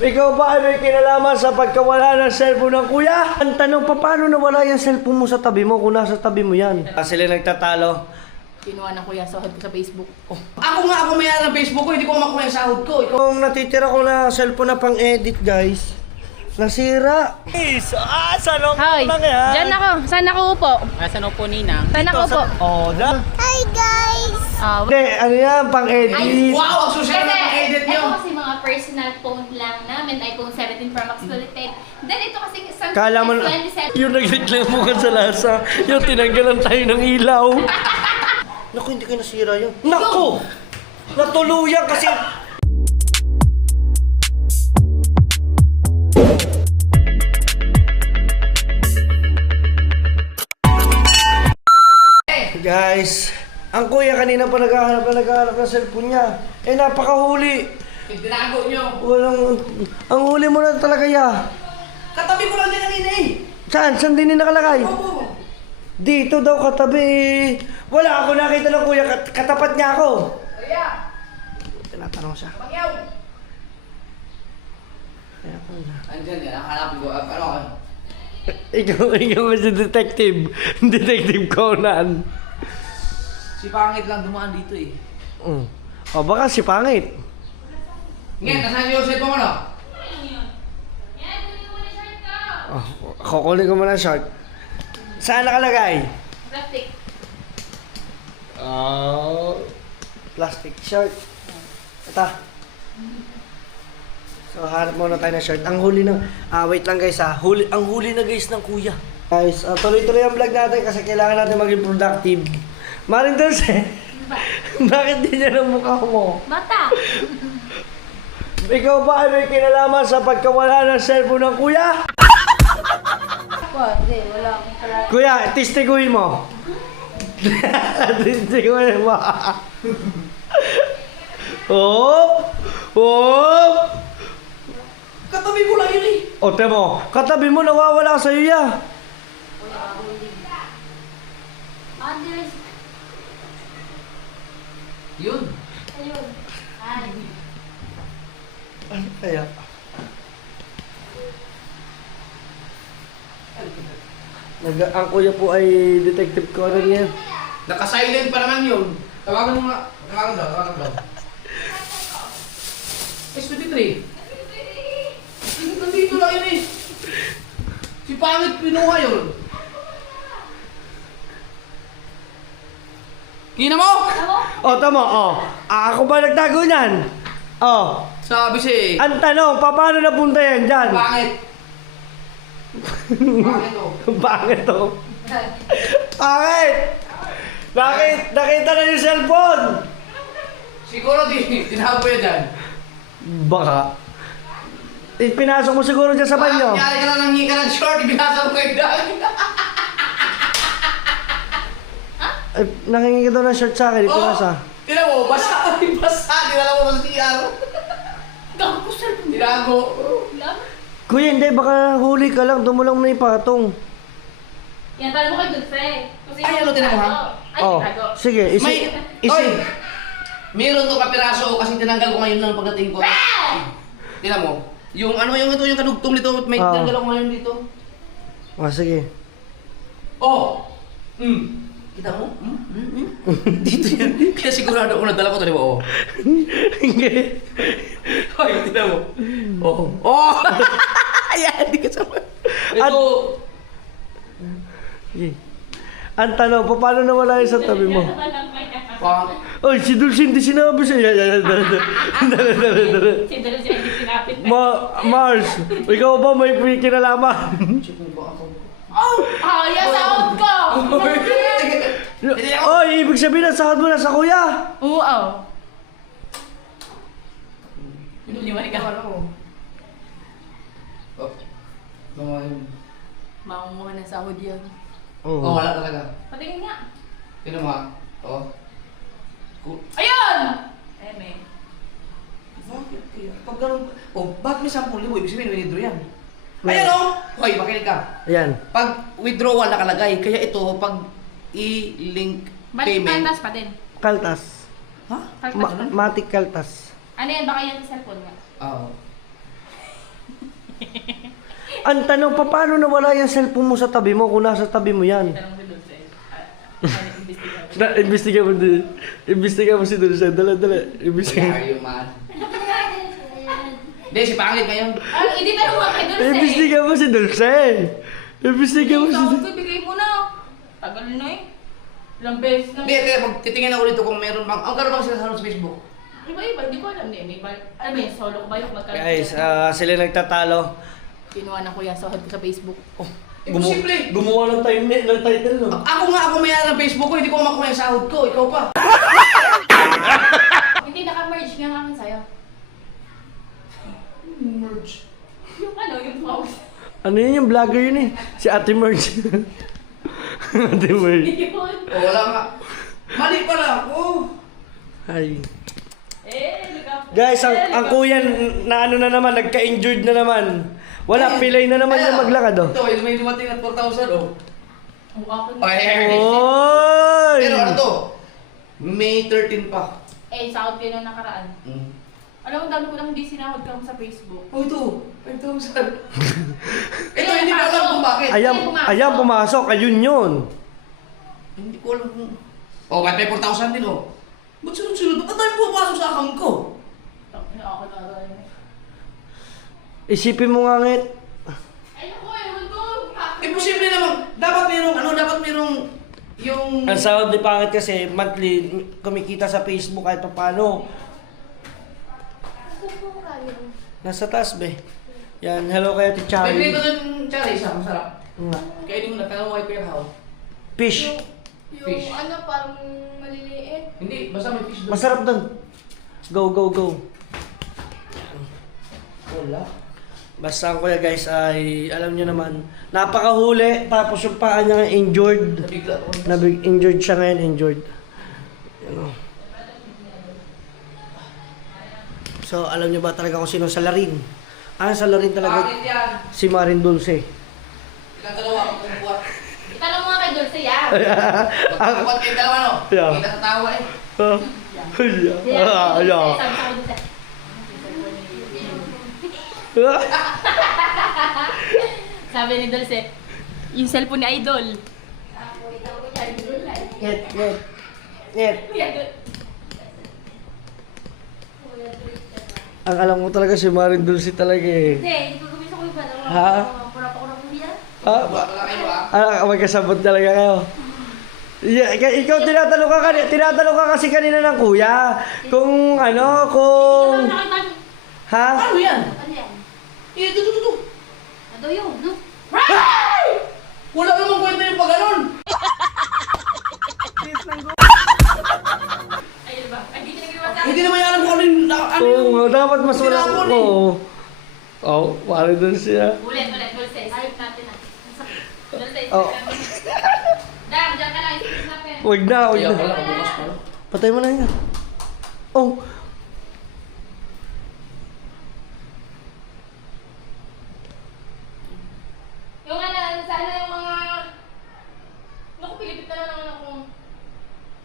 Ikaw ba ay may kinalaman sa pagkawala ng cellphone ng kuya? Ang tanong, paano nawala yung cellphone mo sa tabi mo kung nasa tabi mo yan? Sila nagtatalo. Kinuha ng kuya sahod ko sa Facebook. Ako mayroon ng Facebook ko, hindi ko makuha yung sahod ko. Kung natitira ko na cellphone na pang-edit, guys, nasira. Saan Hi! Diyan ako. Saan ako upo? Saan upo, Ninang? Saan ako upo? Oh, na. Hi guys! Hindi, ano yan, pang-edit. Wow, ang susunod na edit Ito nyo. kasi mga personal phone lang namin, iPhone 17 Pro Max Limited. Then ito kasi isang Kala mo na, S27. yung nagreklamo ka sa lasa, yung tinanggalan tayo ng ilaw. Naku, hindi ko nasira yun. Naku! Natuluyan kasi... Guys, ang kuya kanina pa naghahanap ng cellphone niya. Eh, napakahuli. Tinago nyo. Ang huli mo na talaga ya. Katabi ko lang din kanina eh. Saan? Saan din nakalagay? Opo. Dito daw katabi. Wala ako nakita ng kuya. Katapat niya ako. Kaya, Tinatanong siya. pangyaw. Andiyan yan, hanapin ko. Ano? Ikaw si detective. Detective Conan. Si Pangit lang dumaan dito eh. O baka si Pangit. Ngayon, nasaan yung cellphone mo no? Oh, kukunin ko muna short. Saan nakalagay? Plastic. Plastic shirt. Ito. So, hanap muna tayo ng shirt. Ang huli ng... wait lang guys ha. Ang huli na guys ng kuya. Guys, tuloy-tuloy ang vlog natin kasi kailangan natin maging productive. Maring Dulce, bakit di niya ng mukha mo? Bata! Ikaw ba ay may kinalaman sa pagkawala ng cellphone ng kuya? Hindi, wala akong pala. Kuya, tistiguhin mo. Tistiguhin mo. Hop! Hop! Katabi ko lang yun eh. O, temo, katabi mo, nawawala ka sa'yo ya. Others. Yun. Ayun. Ay. Ano kaya? Ang kuya po ay detective Conan yan. Naka-silent pa naman yun. Tawagan mo nga. Tawagan daw. S23. Nandito lang yun eh. Si Pangit pinuha yun. Kina mo? O, tamo, o. Ako ba nagtago niyan? O. Sabi siya eh. Ang tanong, paano napunta yan dyan? Pangit. Pangit oh. Bakit to? Bakit? Bakit? Nakita na yung cellphone! Siguro tinago yan dyan. Baka. Pinasok mo siguro dyan sa banyo. Kunyari ka lang nanghingi ka ng short, ibinasa mo kayo dyan. Nangingi ka daw ng shirt sa akin, ipinasa. Tira mo, basa. Dinala mo sa CR. Gago ko cellphone. Tinago. Lang. Kuya, hindi, baka huli ka lang, doon mo lang na ipatong. Yan, tala mo kay Dulce. Kasi Ay, ano, tinan mo, ha? Ay, Oh, tinago. sige, Oy! Meron to kapiraso kasi tinanggal ko ngayon lang pagdating ko. Tingnan mo. Yung ano yung ito yung kadugtong nito, may Ah. tinanggal ako ngayon dito. Sige. Oh. Kita mo? Dito yan. Kaya sigurado ako nadala ko to, di ba? Oh. Hindi. Hoy, tingnan mo. Oh. Oh. Ayan, di ka sama. Ito. Sige. Ang tanong, paano nawala yung sa tabi mo? Oy, si Dulce hindi sinabi siya. Dala. Si Dulce ay hindi pinapit. Mars, ikaw ba may kinalaman? Check mo ba ako? Yes, sahod ko! Oy, ibig sabihin na sahod mo na sa kuya. Oo. Liwan ka. Ano? Oh. Lumayan. Makunguha ng sahod yan. Oh, wala talaga. Patingin nga. Tingnan mo ha. Oh. Ayun! Eme. Bakit kaya? Pag ganun, bakit may 10,000? Ibig sabihin, winidro yan. Ayan o! Hoy, makinig ka. Ayan. Pag withdrawal nakalagay, kaya ito, pag i-link payment. Kaltas pa din. Kaltas. Ha? Kaltas pa. Matic kaltas. Ano yan? Baka yan sa cellphone nga. Oo. Ang tanong, paano nawala yung cellphone mo sa tabi mo kung nasa tabi mo yan? Tanong si Dulce. Imbestigahan. Imbestiga mo din. Imbestiga mo si Dulce. Dala. Imbestiga. Kaya yung man. Hindi, si Pangit ngayon. Hindi tanong mo kay Dulce. Imbestiga mo si Dulce. Imbestiga mo si Sahod Dulce. ko, bigay mo na. Tagal na eh. Ilang beses na. Hindi, titingnan ako dito kung meron bang... Ang karoon bang sinasabi sa Facebook? Iba, hindi ko alam. Hindi ba? Ano ba yun? Solo ko ba yung magkaroon? Guys, sila nagtatalo. Kinuha ng kuya sahod ko sa Facebook. Oh, Imposible. gumawa ng title, no? Ako may-ari ng Facebook ko, hindi ko makuha yung sahod ko. Ikaw pa. Hindi naka-merge nga nga sa'yo. Merge. Yung ano, yung mouse. Ano yun yung vlogger yun eh? Si Ate Merge. Ate Merge. Yun. O, wala nga. Mali pala ako. Ay. Nagka- Guys, ang kuya na ano na naman, nagka-injured na naman. Wala, pilay na naman yung maglakad, oh. Ito, may dumating at 4,000, oh. Ang akin. Oy! Pero ano to? May 13 pa. Sahod ko yun ang nakaraan. Alam mo, dami ko lang hindi sinahod ka mo sa Facebook. Oh, ito. 5,000. Ito, hindi ko alam kung bakit. Ayan, pumasok. Ayun yun. Hindi ko alam kung... Oh, may 4,000 din, oh. Ba't sunod-sunod? Ba't tayo pupasok sa account ko? Ako na rin. Isipin mo nga ngit. Ayun ko, ewan ko. Imposible naman. Dapat merong yung... Ang sahod ni Pangit kasi monthly, kumikita sa Facebook kahit pa paano. Nasa taas, be. Yan, hello kaya ti May Charlie. pinito dun, Charlie, isa. Masarap. Nga. Kaya hindi mo na, tanong mo kay Kuya How. Fish. Yung Fish. ano, parang maliliit. Hindi, basta may fish doon. Masarap dun. Go. Wala. Basta ang kuya guys ay, alam nyo naman, napakahuli, tapos yung paa niya injured. Nabigla ako. Injured siya ngayon, injured. Ano. So, alam nyo ba talaga kung sino salarin? Salarin talaga Bakit yan? si Marin Dulce. Ilang dalawa kung kumukuha. Itanong mo nga kay Dulce, ya. Magkukuha kayo dalawa, no? Yeah. Kita sa tawa, eh. Yeah. Sabi sa Dulce. Sabi ni Dulce, yung cellphone ni Idol. Net. Ang alam mo talaga si Marin Dulce talaga eh. Hindi, hindi ko gusto ko yung parang Ha? pura pa ko na kuya. Ha? Wala kayo, Magkasabot talaga kayo. Yeah, ikaw tinatanong ka kasi kanina ng kuya. Kung ano, kung... Ha? Ano yan? Ano yan? Ito. Ano yun? No? Wala namang kwenta yung pag-ganon. Ayun ba? Ay, hindi ka nagagawa sa akin. Hindi naman alam kung ano yung... Oo, dapat mas wala. Tinapon eh. Oo. Oh, Marin Dulce ah. Ulit, Dulce. Isip natin na. Dulce, isip Oh. natin. Dam, dyan ka lang. Isip natin. Wag na. Kaya pala, bukas pala. Patay mo na yan. Oh. Yung ano, sana yung mga... Naku, pilipit na naman akong...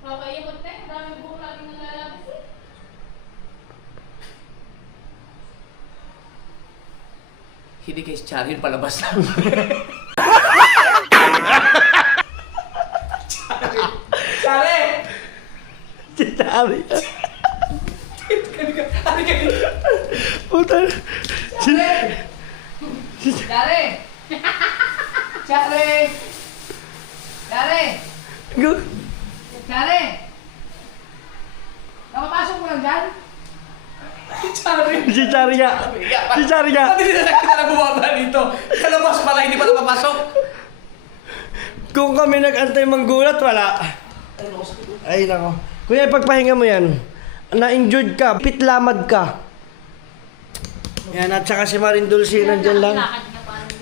Makakayamot na eh. Dami buhok natin nalalabas eh. Hindi kay Charlie palabas na. Charlie! Si Charlie. Puta. Charlie! Charlie! Charlie! Go. Charlie! Nakapasok mo lang dyan? Charlie! Si Charlie nga. Si Charlie nga. Ba't hindi na nakita na bumaba dito? Sa labas pala, hindi pa napapasok. Kung kami nag-antay manggulat, wala. Ay, nako. Kuya, pagpahinga mo yan. Na-injured ka, pitlamad ka. Yan, at saka si Marin Dulce, nandyan lang.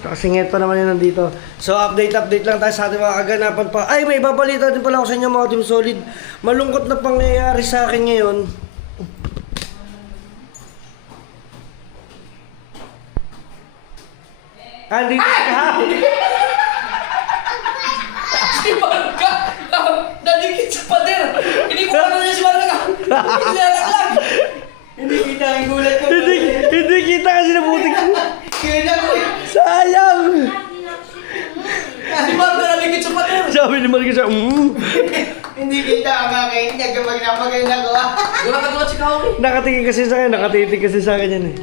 Kasingit pa naman yun nandito. So, update lang tayo sa ating mga kaganapan pa. Ay, may babalita din pala ako sa inyo mga Team Solid. Malungkot na pangyayari sa akin ngayon. Andito ka! Si Marga! Nadikit sa pader! Hindi ko ano niya si Marga! Nilalaglag! Hindi kita kasi nabutik ko. Kaya niya ko eh! Sayang! ni Marika siya, Hindi kita ang akin niya kapag napaganda ko. Gulat si Kaori. Nakatingin kasi sa akin, nakatitig kasi sa akin yan eh.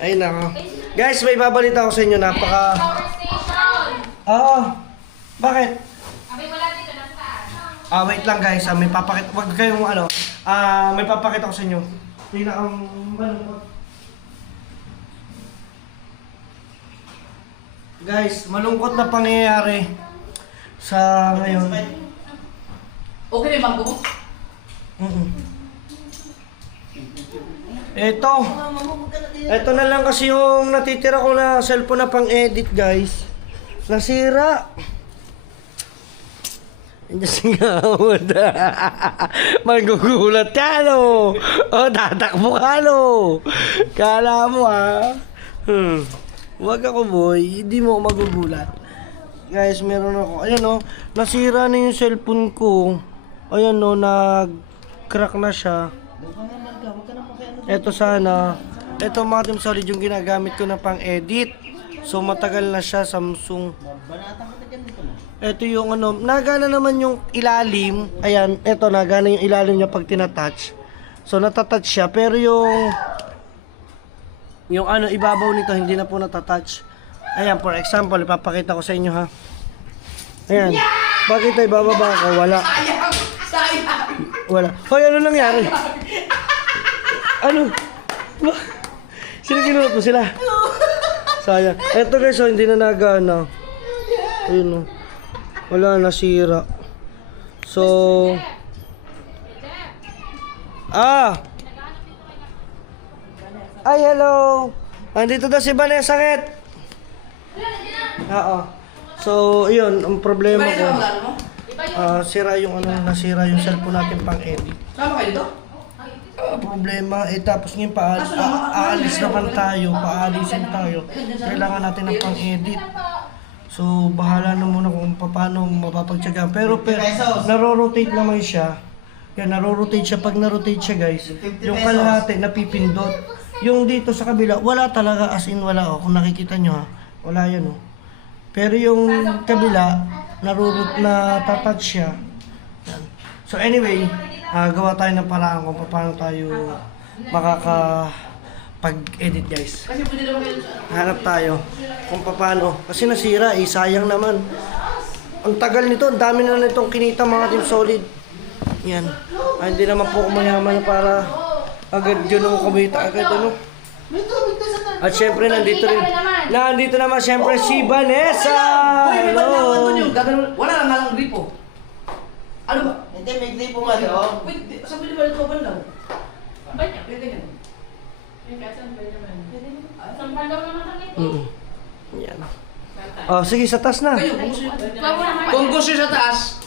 Ay nako. Guys, may babalita ako sa inyo, napaka... Power station! Oo. Bakit? Abay, wala dito. Nasaan? Wait lang guys, may papakita, wag kayong ano, may papakita ko sa inyo. Tingnan ang malungkot. Guys, malungkot na pangyayari sa ngayon. Okay na yung bangko mo? Ito na lang kasi yung natitira ko na cellphone na pang-edit guys. Nasira. Hindi singawad. Magugulat ka no. O tatakbo ka no. Kala mo Huwag ako boy, hindi mo ako magugulat. Guys, meron ako. Ayan o, nasira na yung cellphone ko. Ayan o, nag-crack na siya. Ito sana. Ito mga Team Solid yung ginagamit ko na pang-edit. So matagal na siya, Samsung. Ito yung ano, nagana naman yung ilalim. Ayan, ito nagana yung ilalim niya pag tinatouch. So natatouch siya, pero yung ano, ibabaw nito hindi na po natatouch. Ayan, for example, ipapakita ko sa inyo ha. Ayan. Bakit ito ibababa ko? Wala. Sayang! Wala. Hoy, ano nangyari? Ano? Sino kinulot mo sila? Sayang. Eto guys, oh, hindi na nagana. Ayun oh. Wala, nasira. So... Ay, hello! Andito daw si Vanessa Ket. Oo. So, yun, ang problema Iba ko. yung plano mo? Sira yung ano, nasira yung cellphone natin pang edit. Sama kayo dito? Problema, tapos ngayon aalis naman tayo, paalisin tayo. Kailangan natin ng pang edit. So, bahala na muna kung paano mapapagtsagaan. Pero naro-rotate naman siya. Yan, naro-rotate siya. Pag na-rotate siya guys, yung kalahati napipindot. Yung dito sa kabila, wala talaga, as in wala oh. Kung nakikita nyo ha, wala yan oh. Pero yung kabila, na tatouch siya. Yan. So anyway, gawa tayo ng paraan kung paano tayo makakapag-edit guys. Kasi pwede naman kayo sa... Hanap tayo kung paano. Kasi nasira eh, sayang naman. Ang tagal nito, ang dami na nitong kinita mga Team Solid. Yan. Hindi naman po ako mayaman para agad yun ang kumita agad ano. At syempre nandito rin. Nandito naman syempre si Vanessa. Uy, may banlawan Hello. doon yung gagawin. Wala lang nga lang gripo. Ano ba? Hindi, may gripo nga doon. Wait, sabi di ba ito banlaw? Banyo. Kaya ganyan. Saan ba naman? Saan ba naman kami? Yan. Oh, sige sa taas na. Kayo, kung gusto nyo sa taas,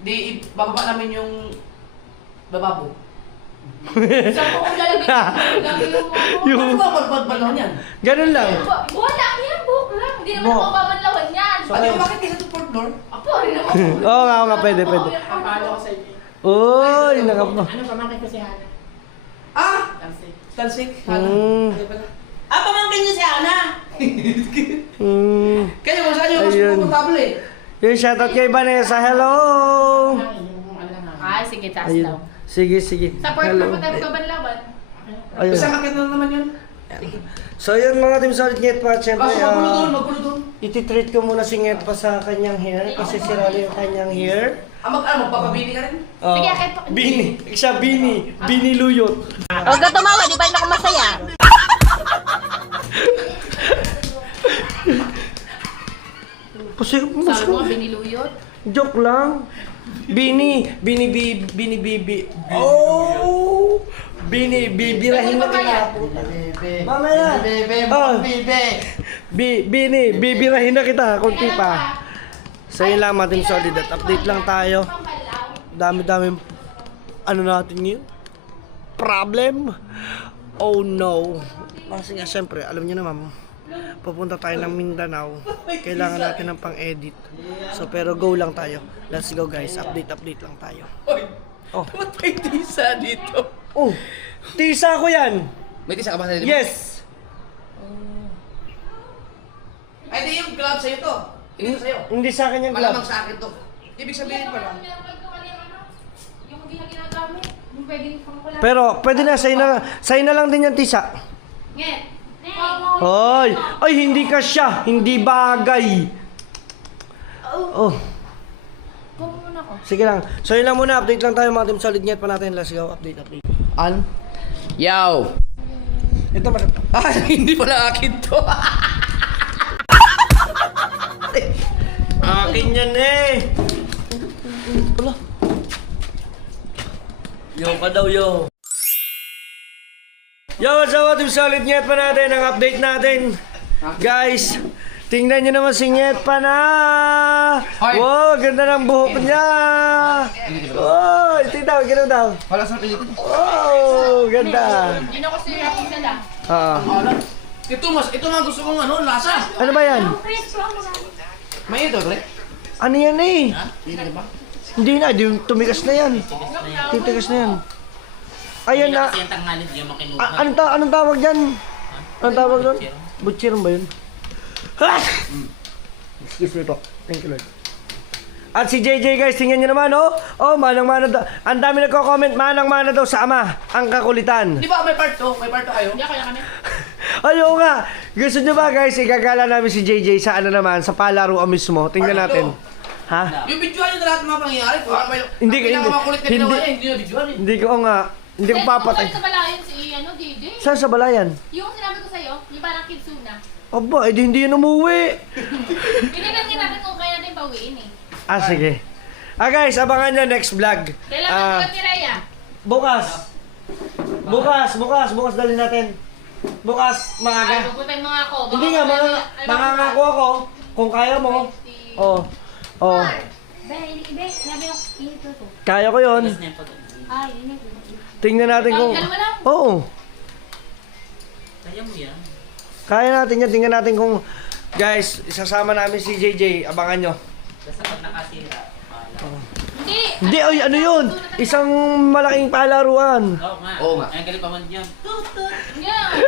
di bababa namin yung bababo. Saan po kung lalagay? Ano ba balbaw niyan? Ganun lang. Wala yan, buhok lang. Hindi naman ako babanlawan yan. Ano yung bakit isa sa fourth floor? Apo, rin naman. Oo nga, pwede. Papalo ko sa inyo. Uy, nakapa. Ano pamangkin ko si Hana? Ah! Stansik? Pamangkin niyo si Ana. Kaya kung saan yung mas Ayun. komportable eh. Yung shoutout kay Vanessa, hello! Ay, sige, taas Ayun. daw. Sige. Sa port Hello. mo tayo babanlawan. Ayun. Isang akit na naman yun. So yun mga Team Solid Nget pa, syempre Kaso magulo doon. ititreat ko muna si Nget pa sa kanyang hair kasi sira na yung kanyang hair. Magpapabili ka rin? Sige, akit po. Bini. Siya Bini Luyot. Huwag ka tumawa, di ba na ako masaya? Kasi, Sabi mo, biniluyot. joke lang. Bini Bibi. Oh! Bibirahin na kita. Mamaya. Oh. Bibirahin na kita, kunti pa. So yun lang mga Team Solid at update lang tayo. Dami-dami ano natin ngayon. Problem. Oh no. Kasi nga syempre, alam niyo naman, pupunta tayo ng Mindanao. Kailangan natin ng pang-edit. So pero go lang tayo. Let's go guys. Update lang tayo. Oy! Oh. May tisa dito. Oh. Tisa ko yan. May tisa ka ba sa dito? Yes. Ay, di yung glove sa'yo to. Hindi to sa'yo. Hindi sa akin yung Malamang glove. sa akin to. Ibig sabihin pala. Meron kayo kung ano yung ano, yung hindi na ginagamit. Yung pwedeng pangkulan. Pero, pwede na, sa'yo na lang din yan, Tisa. Nget. Hoy! Ay, hindi ka siya. Hindi bagay. Oh. Kung muna ko. Sige lang. So yun lang muna, update lang tayo mga team solid net pa natin. Let's go, update. An? Yaw! Ito ba? Ah, hindi pala akin to. Akin yan eh. Wala. Yo ka daw, yo. Yo, what's up, team solid net pa natin. Ang update natin. Guys, tingnan nyo naman si Nyet pa na! Hoy! Wow, ganda ng buhok niya! Wow, tingnan, gano'n daw. Wala sa pilitin. Wow, ganda. Hindi na ko sila kung sila. Ito nga gusto kong ano, lasa. Ano ba yan? May ito, pre? Ano yan eh? Hindi ba? Hindi na, tumigas na yan. Titigas na yan. Ayan na. Anong tawag dyan? Anong tawag doon? Butchiron ba yun? Ha! Excuse me po. Thank you, Lord. At si JJ guys, tingnan nyo naman, oh. Oh, manang-mana daw. Ang dami nagko-comment, manang-mana daw sa ama. Ang kakulitan. Di ba may part 2? May part 2 kayo? Hindi ako yan kami. Ayaw nga. Gusto nyo ba guys, igagala namin si JJ sa ano naman, sa palaruan mismo. Tingnan natin. Ha? Yung videoan nyo na lahat ng mga pangyayari. Hindi, pinakamakulit na hindi. ginawa niya, hindi na videoan eh. Hindi ko nga. Hindi ko papatay. Sa balayan si ano, DJ. Saan sa balayan? Yung sinabi ko sa'yo, yung parang Kitsuna. Aba, edi hindi yan umuwi. Tinignan din natin kung kaya natin pauwiin eh. Ah, sige. Guys, abangan nyo next vlog. Kailan ba ni Rhea? Bukas dalhin natin. Bukas, Ay, maaga. pupuntahin mo nga ako. Baka Hindi nga, mangangako ako. Kung kaya mo. Oh. Oh. Sabi ko, ito to. Kaya ko yon. Ay, ini. Tingnan natin kung... Dalawa lang. Oo. Kaya mo yan. Kaya natin yan. Tingnan natin kung... Guys, isasama namin si JJ. Abangan nyo. Basta pag nakasira, Hindi. Hindi, ay, ano yun? Isang malaking palaruan. Oo nga. Oo nga. Ay, galing pa man dyan.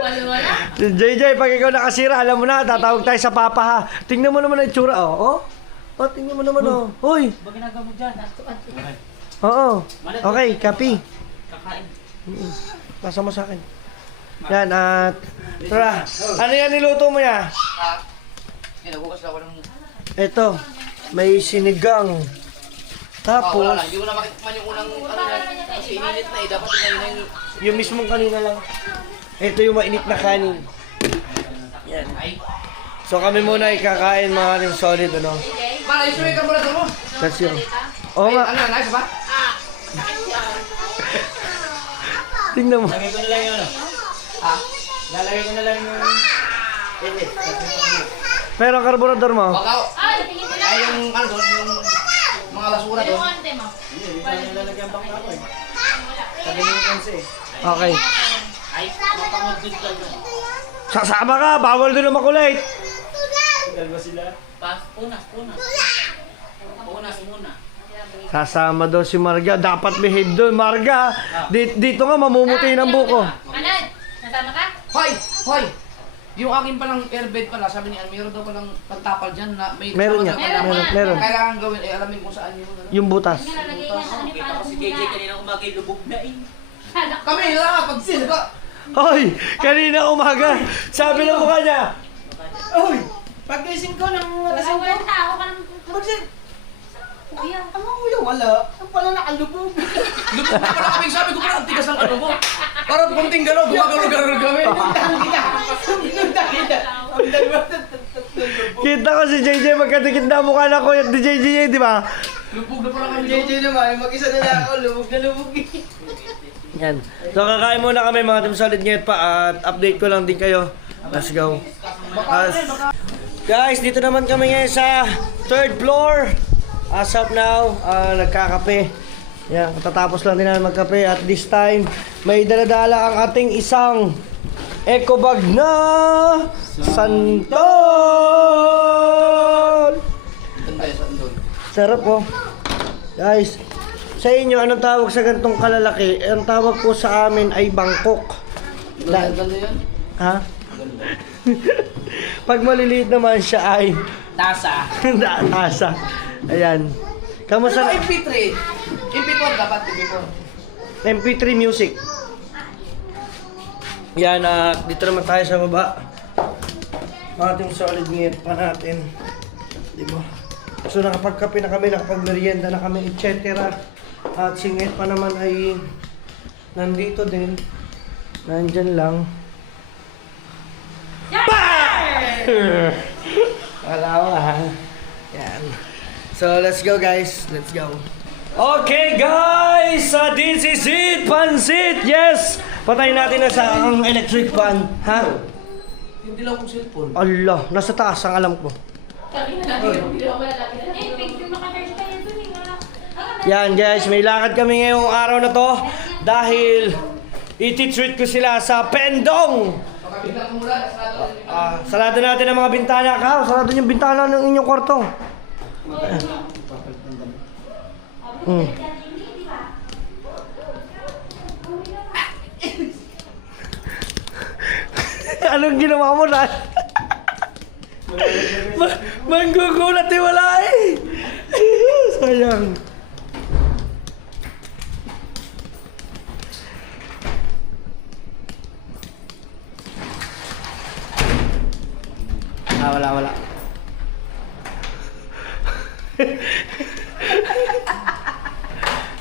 Wala. JJ, pag ikaw nakasira, alam mo na, tatawag tayo sa papa ha. Tingnan mo naman ang itsura, oh. Oh, tingnan mo naman, oh. Hoy. Ba ginagawa mo dyan? Oo. Okay, copy. Kakain. Pasa mo sa akin. Yan, at... Tara, ano yan niluto mo ya? Kinabukas lang ako ng... Ito, may sinigang. Wala Tapos, lang. Hindi ko na makita man yung unang ano na. Kasi ininit na eh. Dapat yung na yung... yung mismong kanina lang. Ito yung mainit na kanin. Yan. So kami muna ikakain mga rin solid, ano? Para, isuwi ka muna mo. That's yun. Oo nga, Ano, nice ba? tingnan mo. Lagay ko na lang yun. Ha? Lalagay ko na lang yung... Pero ang karburador mo, Wag ako. Ay, tingin nila. Ay, yung ano doon, yung mga lasura Yung doon. ante mo. Lalagyan pa ako eh. okay. Ay, mapangagod ka doon. Sasama ka, bawal doon na makulit. Punas. Punas muna. Sasama daw si Marga. Dapat behave doon, Marga. Dito nga, mamumuti ng buko. Anan, nasama ka? Hoy! Hoy! Yung akin palang airbed pala, sabi ni Ann, mayroon daw palang pagtapal dyan na may... Meron nga, meron. Kailangan gawin, eh, alamin kung saan yun. Ano? Yung butas. Nalagay yan sa ano Kita para ko si JJ kanina umaga lubog na eh. Kami, pag sino ka? Hoy, kanina umaga, sabi ng mukha niya. Uy! Pag-gising ko ng alasing ko. Walang tao ka naman. Mag-sing. Kuya. Ano kuya? Wala. Ang pala nakalubog. Lubog na pala kami, sabi ko pala, ang tigas ng ano mo. Parang kunting galaw, gumagalaw-galaw kami. Ang dalawa lubog. Kita ko si JJ magkadikit na mukha na ko yung JJ, di ba? Lubog na pala kami. JJ naman, mag-isa na lang ako. Lubog na lubog. Yan. So kakain muna kami mga team solid ngayon pa at update ko lang din kayo. Let's go. Guys, dito naman kami ngayon sa 3rd floor. As of now, nagkakape. Yan, tatapos lang din namin magkape at this time, may daladala ang ating isang eco bag na santol. Doon tayo sa doon. Sarap oh. Guys, sa inyo, anong tawag sa gantong kalalaki? Ang tawag po sa amin ay bangkok. Ganda yan. Ha? Pag maliliit naman siya ay Tasa. tasa. Ayan. Kamusta? Ano MP3? MP4 dapat, MP4. MP3 music. Yan, dito naman tayo sa baba. Ating solid ngit pa natin. Diba? So nakapagkape na kami, nakapagmerienda na kami, etc. At singit pa naman ay nandito din. Nandyan lang. Wala mo ha. Yan. So let's go guys. Let's go. Okay guys! This is it! Pansit! Yes! Patayin natin na sa ang electric fan. Ha? Hindi lang akong cellphone. Allah, nasa taas ang alam ko. Sabi na natin yung video ko na lagi na. Eh, picture maka-search tayo dun eh. Yan guys, may lakad kami ngayong araw na to dahil iti-treat ko sila sa Pendong! Pakabigla ko mula, sarado. Sarado natin ang mga bintana ka. Sarado yung bintana ng inyong kwarto. Anong ginawa mo na? Manggugulat eh, wala eh. Sayang. Wala.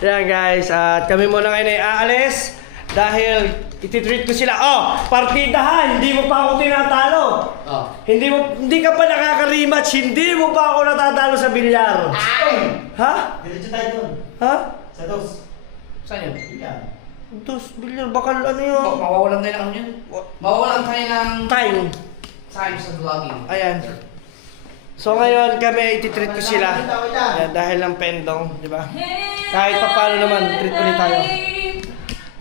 Yan guys, at kami muna ngayon ay aalis dahil ititreat ko sila. Oh, partidahan, hindi mo pa ako tinatalo. Oh. Hindi ka pa nakaka-rematch, hindi mo pa ako natatalo sa bilyar. Ha? Diretso tayo doon. Ha? Sa dos. Saan yun? Yan. Dos, bilyar, bakal ano yun? Mawawalan tayo ng ano yun? Mawawalan tayo ng Time. time sa vlogging. Ayan. So ngayon kami ay ititreat ko sila. Ayan, dahil ng Pendong, di ba? Kahit pa paano naman, treat ulit tayo.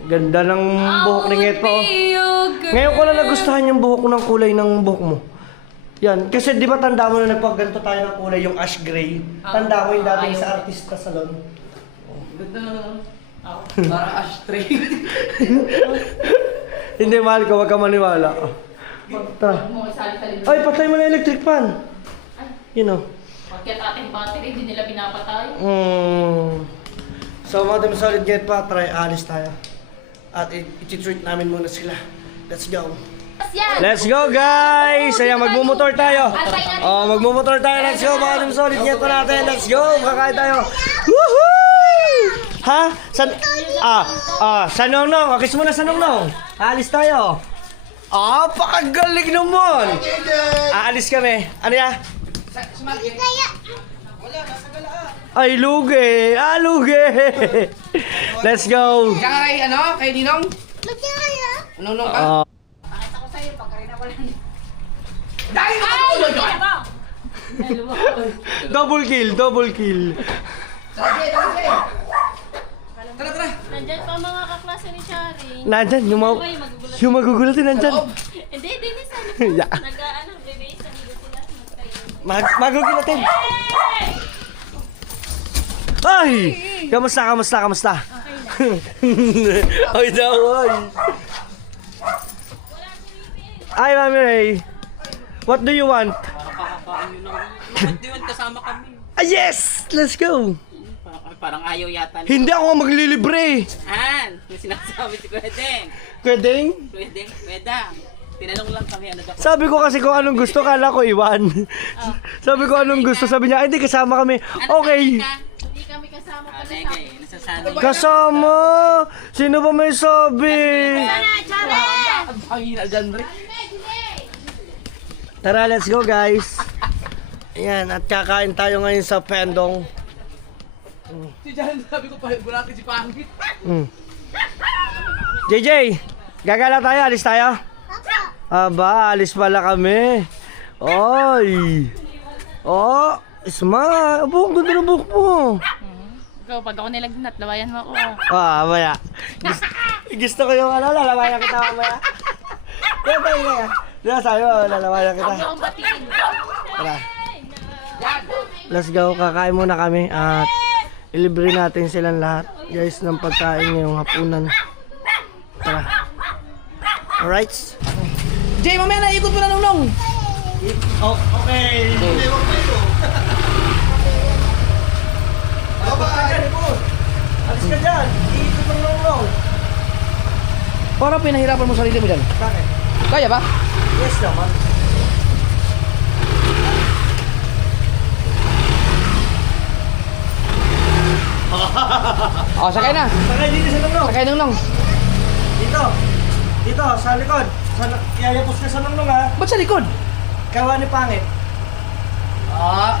Ganda ng buhok ni Nget pa oh. Ngayon ko lang nagustuhan yung buhok ng kulay ng buhok mo. Yan, kasi di ba tanda mo na nagpagganto tayo ng kulay, yung ash gray. Tanda mo yung dating sa artista salon. Ganda na. Parang ashtray. Hindi, mahal ka, wag ka maniwala. Tara. Mo isali-sali. Ay, patay mo na electric fan. You know. Pagkat ating battery, hindi nila pinapatay. So mga dami solid get pa, try alis tayo. At iti-treat namin muna sila. Let's go. Yan! Let's go guys! Ayan, magmumotor tayo. Oh, magmumotor tayo. Let's go mga dami solid get pa natin. Let's go! Kakain tayo. Woohoo! Ha? Sa Nongnong. Kiss mo na sa Nongnong. Alis tayo. Pakagaling naman. Aalis kami. Ano ya? Ay, lugi! Lugi! Let's go! Kay ano? Kay Ninong? Nonong ka? Pakita ko sa'yo, pagkarina ko lang. Dahil ka ulo doon! Double kill! Tara! Nandyan pa mga kaklase ni Shari. Nandyan, yung magugulatin nandyan. Hindi, Dennis, ano po? Yeah. Nag-ano, bebe, sa nilo sila. Mag-train. Magugulatin. Ay! Kamusta? Ay, daw, ay. Ay, Mami Ray. What do you want? Kakakain yun lang. Ba't di yun kasama kami? Yes! Let's go! Parang ayaw yata. Hindi ako maglilibre. Yung sinasabi si Kuya Deng. Pwedeng? Pweda. Tinanong lang kami ano daw. Sabi ko kasi kung anong gusto, kala ko iwan. Sabi ko anong gusto, sabi niya, hindi kasama kami. Okay. Hindi kami kasama pala sa... Sige, nasasanay. Kasama! Sino ba may sabi? Ang hina dyan, Rick. Tara, let's go guys. Ayan, at kakain tayo ngayon sa Pendong. Si Jan, sabi ko pa, bulati si Pangit. JJ, gagala tayo, alis tayo? Aba, alis pala kami. Oy! Oh, isma. Abo, ang ganda ng buhok mo. Ikaw, pag ako nilagnat, lawayan mo ako. Mamaya. Gusto ko yung ano, lalawayan kita mamaya. Kaya. Diba sabi mo, lalawayan kita. Ako ang batiin. Tara. Let's go, kakain muna kami at ilibre natin silang lahat guys ng pagkain ngayong hapunan. Tara. Alright? Jay, mamaya na, ikot mo na Nonong. Oh, okay. Ipos ka dyan, ipos. Alis ka dyan. Dito ng long. Parang pinahirapan mo sarili mo dyan. Bakit? Kaya ba? Yes naman. Oh, sakay na. Sakay dito sa long. Sakay nung nung. Dito. Dito, sa likod. Yayapos ka sa long ha. Ba't sa likod? Kawa ni pangit. Ah.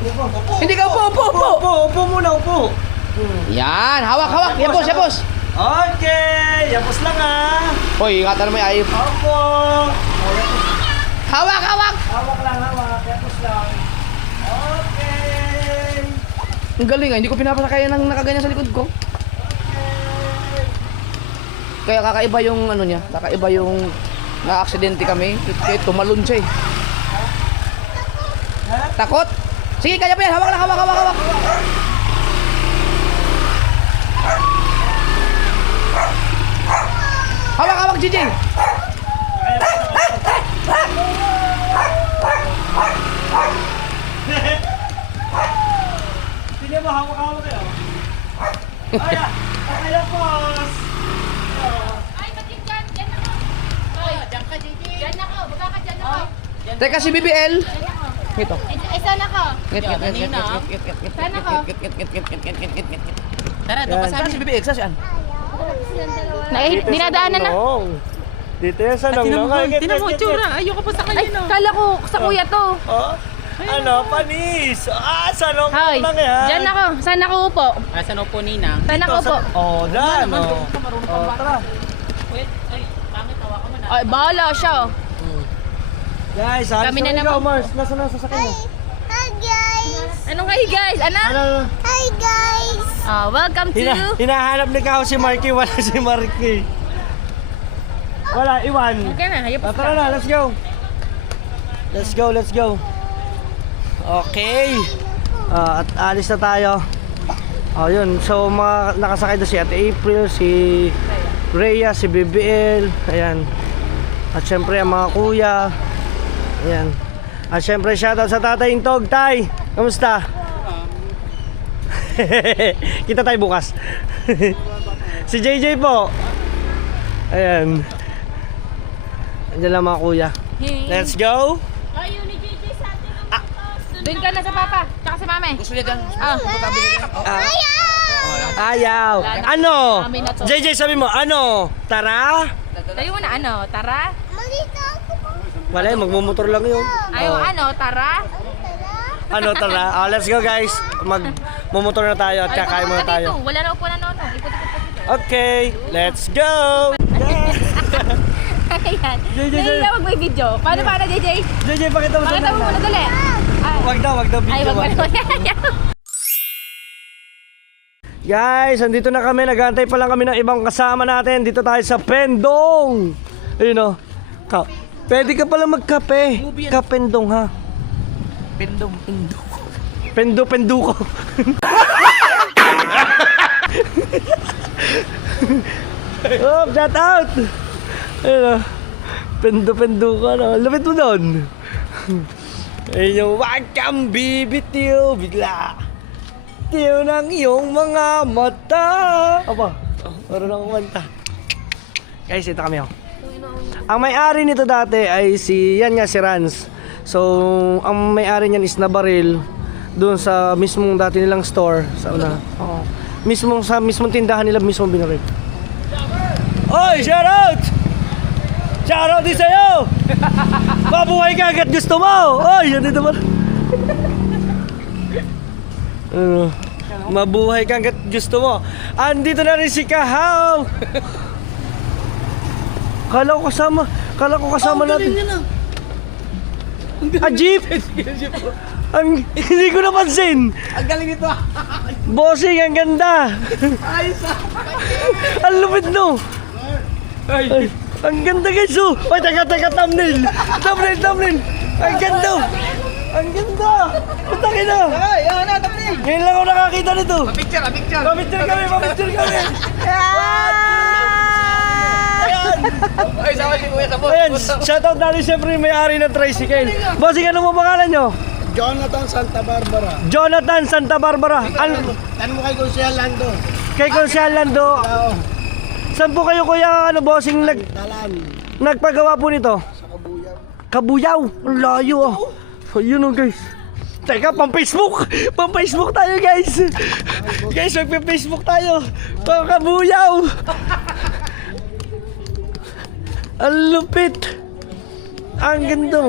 Upo. Hindi ka upo, upo, upo. Upo muna, upo. Yan, hawak, hawak. Yapos, yapos. Okay, yapos lang ha. Hoy, ingatan na may ayop. Opo. Hawak, hawak. Hawak lang, hawak. Yapos lang. Okay. Ang galing ah, hindi ko pinapasakayan ng nakaganyan sa likod ko. Kaya kakaiba yung ano niya, kakaiba yung na-aksidente kami. Kaya tumalon siya eh. Takot? Sige, kaya pa yan. Hawak lang, hawak, hawak, hawak. Hawak, hawak, JJ. Hindi mo hawak-hawak kayo. Ay, yapos. Ay, ba't yung dyan? Dyan ako. Ay, dyan ka, JJ. Dyan ako. Baka ka dyan ako. Teka, si BBL. Dyan ako. Ito. Eh, saan ako? Saan ako? Tara, doon ka sa Saan si amin. BBL? Saan? Dinadaanan na. Dito yan sa Tinan mo, nong. tinan mo, tsura. Ayoko pa sa kanya, no? Kala ko sa kuya to. Oh, ano, panis. Sa nong Hoy, lang yan. dyan ako. Saan ako upo? Asan upo, Ninang? Saan ako upo? Oh, dyan. Oh. Oh, tara. Wait, ay, pangit, tawa ka mo na. Ay, bahala siya. Guys, alis Kami na na ikaw, naman. Mars. Nasaan na sasakyan mo? Anong hi guys? Ano? Ano? Welcome to... Hinahanap ni Kao si Marky, wala si Marky. Wala, iwan. Okay na, hayop Ah, tara na, let's go. Let's go, let's go. Okay. At alis na tayo. Oh, yun. So, mga nakasakay doon si Ate April, si Rhea, si BBL. Ayan. At syempre, ang mga kuya. Ayan. At syempre, shoutout sa Tatay Intog. Tay, kamusta? Kita tayo bukas. Si JJ po. Ayan. Andiyan lang mga kuya. Let's go. Doon ka na sa papa, tsaka sa mami. Gusto niya dyan. Ayaw. Ano? Amin na to. JJ, sabi mo, ano? Tara? Tayo mo na ano, tara? Wala, magmumotor lang yun. Ayaw ano, tara? Ano, tara? Let's go guys. Magmumotor na tayo at kakain muna pumunta tayo. dito. Wala na upo na nono. Ikot-ikot pa dito. Okay, let's go. Ayan. JJ. Nahiya wag may video. Paano, JJ? JJ, pakita mo sa Pakita mo muna, dali. Ay, Wag daw ay, video. wag mo. Guys, andito na kami. Nag-aantay pa lang kami ng ibang kasama natin. Dito tayo sa Pendong. Ayun o. Pwede ka pala magkape. Kapendong ha. Pendong, pendong. Penduko. Oh, shout out. Ayun o. Penduko ano. Lapit mo doon. Ayun yung wag kang bibitiw bigla. Tiyo ng iyong mga mata. Aba, meron akong kanta. Guys, ito kami oh. Ang may-ari nito dati ay si Rans. So, ang may-ari niyan is Nabaril doon sa mismong dati nilang store sa una. Oo. Mismong tindahan nila mismong binaril. Oy, shout out! Shout out din sa'yo! Mabuhay ka agad gusto mo! Oy, yan dito pala. Mabuhay ka hanggat gusto mo. Andito na rin si Kahaw. Kala ko kasama natin. Jeep. Hindi ko napansin. Ang galing ito. Bossing, ang ganda. Ang lupit no. Ay, ang ganda guys oh. Ay, teka, thumbnail. Ang ganda. Ang ganda. Putangin na. Ay, ano, tapos Ngayon lang ako nakakita nito. Picture. Pamicture kami. Ayan. Ay, sama si Kuya sa boss. Ayan, shoutout natin siyempre yung may-ari ng tricycle. Bossing, ano mo pangalan nyo? Jonathan Santa Barbara. Jonathan Santa Barbara. Tanong mo kay Gonzalo Lando. Kay Consial Lando. Oo. Saan po kayo kuya bossing Talan. nagpagawa po nito? Sa Kabuyaw. Kabuyaw. Ang layo ah. Yun oh guys. Teka, pang Facebook! Pang Facebook tayo guys! Guys, magpe-Facebook tayo! Pang Kabuyaw! Ang lupit! Ang ganda!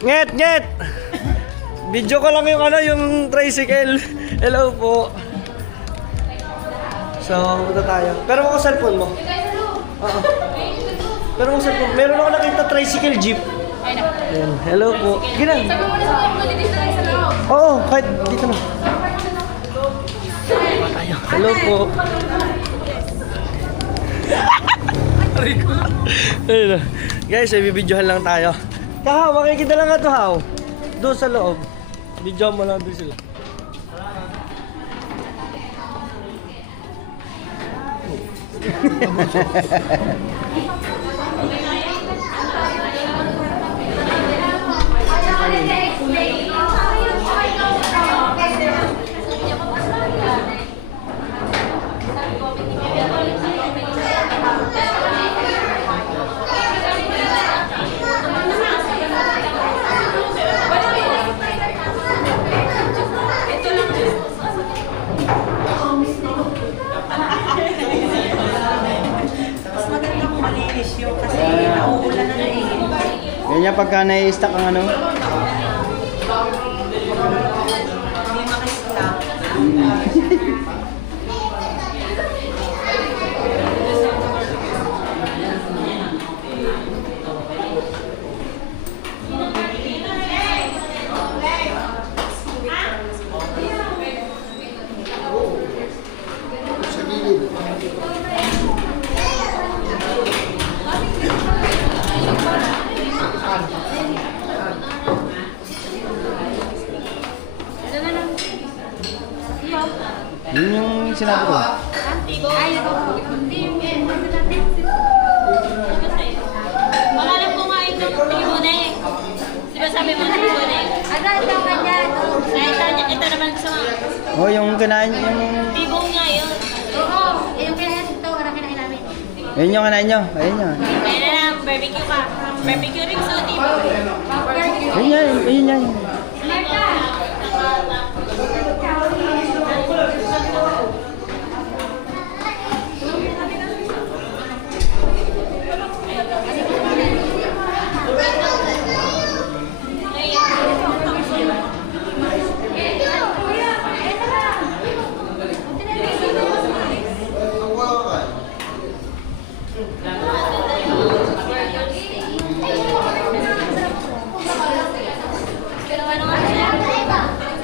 Nget! Nget! Video ko lang yung yung tricycle. Hello po. So, punta tayo. Pero ako cellphone mo. Oo. Pero ako cellphone. Meron ako nakita tricycle jeep. Ayan. Hello po. Gina. Sabi mo na sa ako, dito lang sa loob. Oo, kahit dito na. Tayo. Hello po. Ayun na. Guys, ibibidyohan lang tayo. Kahaw, makikita lang nga to, Haw. Doon sa loob. Bidyohan mo lang doon sila. Ganyan pagka nai-stack ang ano. Yun yung sinabi ko. Pangalan ko nga itong Tibone. Di ba sabi mo Tibone? Ito naman gusto mo. Oh, yung kinain, yung... Tibong nga yun. Yun yung kinain nyo. Ayun yun. Kaya na lang, barbecue ka. Barbecue rin sa Tibong. Ayun yan, ayun yan.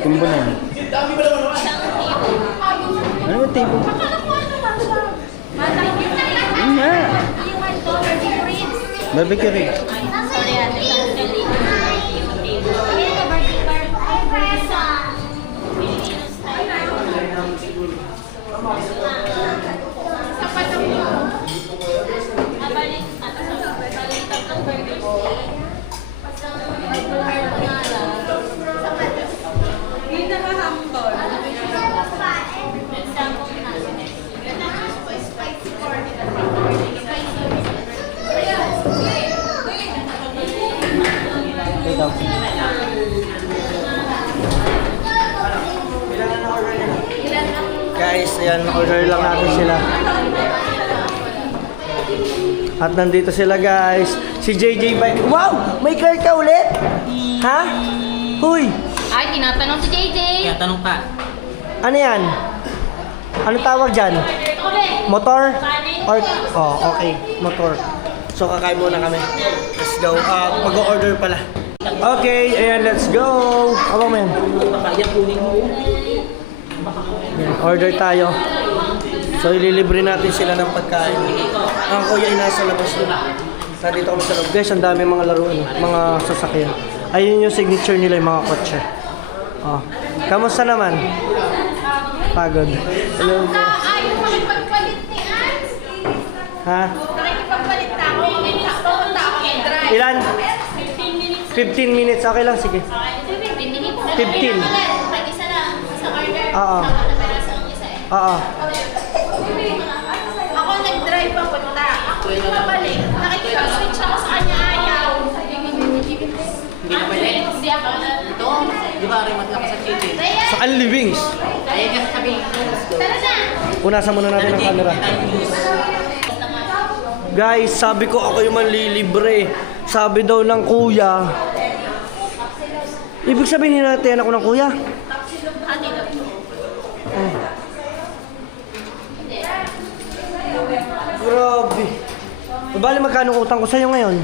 Tumbo na yun. Ano ba tipo? Yun nga. Barbecue ribs. Sorry ate, Ito. Guys, ayan, order lang natin sila. At nandito sila guys. Si JJ Bike. Wow! May car ka ulit? Ha? Huy! Ay, tinatanong si JJ. Kaya tanong ka. Ano yan? Ano tawag dyan? Motor? Or, oh, okay. Motor. So, kakain muna kami. Let's go. Mag-order pala. Okay, ayan, let's go. Abang mo yan. Yan, order tayo. So, ililibre natin sila ng pagkain. Ang kuya ay nasa labas doon. Nandito kami sa loob. Guys, ang dami mga laruan, mga sasakyan. Ayun yung signature nila, yung mga kotse. Oh. Kamusta naman? Pagod. Hello. Ay, makipagpalit ni Ans. Ha? Nakikipagpalit na ako. Punta ako kay Drive. Ilan? 15 minutes 15 minutes, okay lang, sige. 15. Isa lang. Sa order. Oo. Sa peraso ang isa eh. Oo. Ako nag-drive pa punta. Ako yung pabalik. Nakikita-switch ako sa kanya ayaw. Hindi na pwede. Hindi ako na. Ito, di ba remat lang ka sa chicken? Sa Unli Wings. Ayun ka sabihin. Tara na! Punasan muna natin ang camera. Guys, sabi ko ako yung manlilibre. Sabi daw ng kuya. Ibig sabihin natin ako ng kuya. Oh. Grabe. Bali magkano utang ko sa'yo ngayon?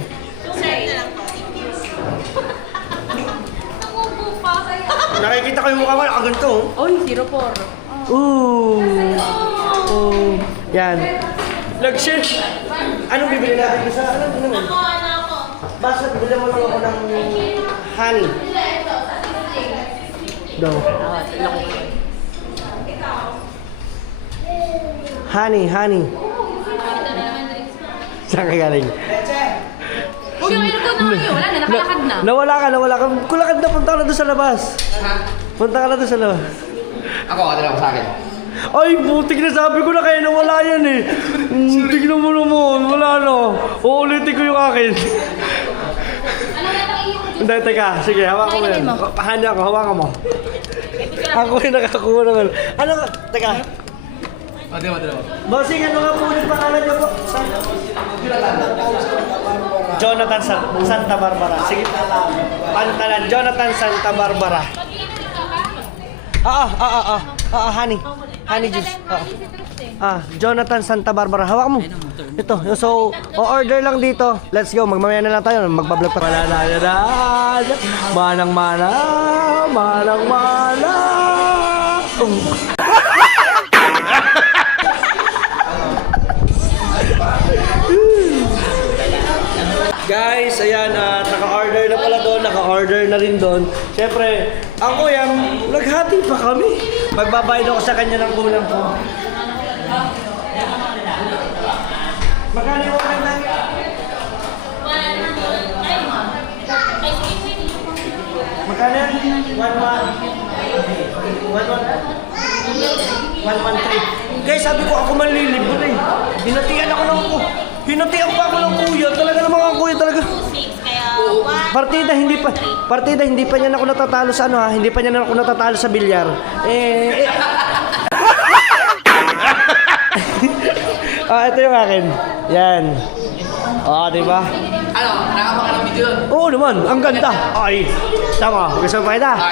Nakikita ko yung mukha ko, nakaganto. Oy, 04. Ooh. Oh. Yan. Nag-share. Anong bibili natin? Sa ano naman? Basta bibili mo lang ako ng honey. Daw. Honey. Saan ka galing? Huwag yung aircon na kayo. Wala na, nakalakad na. Nawala ka. Kulakad na, punta ka na doon sa labas. Ha? Punta ka na doon sa labas. Ako, dala ko sa akin. Ay, butik na sabi ko na kayo nawala yan eh. Tignan mo naman, wala na. Uulitin ko yung akin. Ano na lang iyo? Hindi, teka. Sige, hawakan mo yan. Pahanya ako, hawakan mo. Ako yung nakakuha naman. Ano ka? Teka. O, dala mo. Bossing, ano nga po ulit pangalan niyo po? Jonathan Santa Barbara. Sige. Pantalan, Jonathan Santa Barbara. Honey. Honey juice. Jonathan Santa Barbara. Hawak mo. Ito. So, order lang dito. Let's go. Magmamaya na lang tayo. Magbablog pa. Wala na yan. Manang-mana. Manang-mana. Guys, ayan, naka-order na pala doon, naka-order na rin doon. Siyempre, ang kuya, naghati pa kami. Magbabayad ako sa kanya ng kulang ko. Magkano yung order namin? Magkano yan? 113. Guys, sabi ko ako manlilibre eh. Hinatian ako ng ko. Hinatian pa ako ng kuya. Talaga naman ang kuya talaga. Partida hindi pa niya ako natatalo sa ano ha. Hindi pa niya ako natatalo sa bilyar. Ito yung akin. Yan. Di ba? Ano, nakapaka ng video yun? Oo naman, ang ganda. Ay, tama. Gusto mo pakita?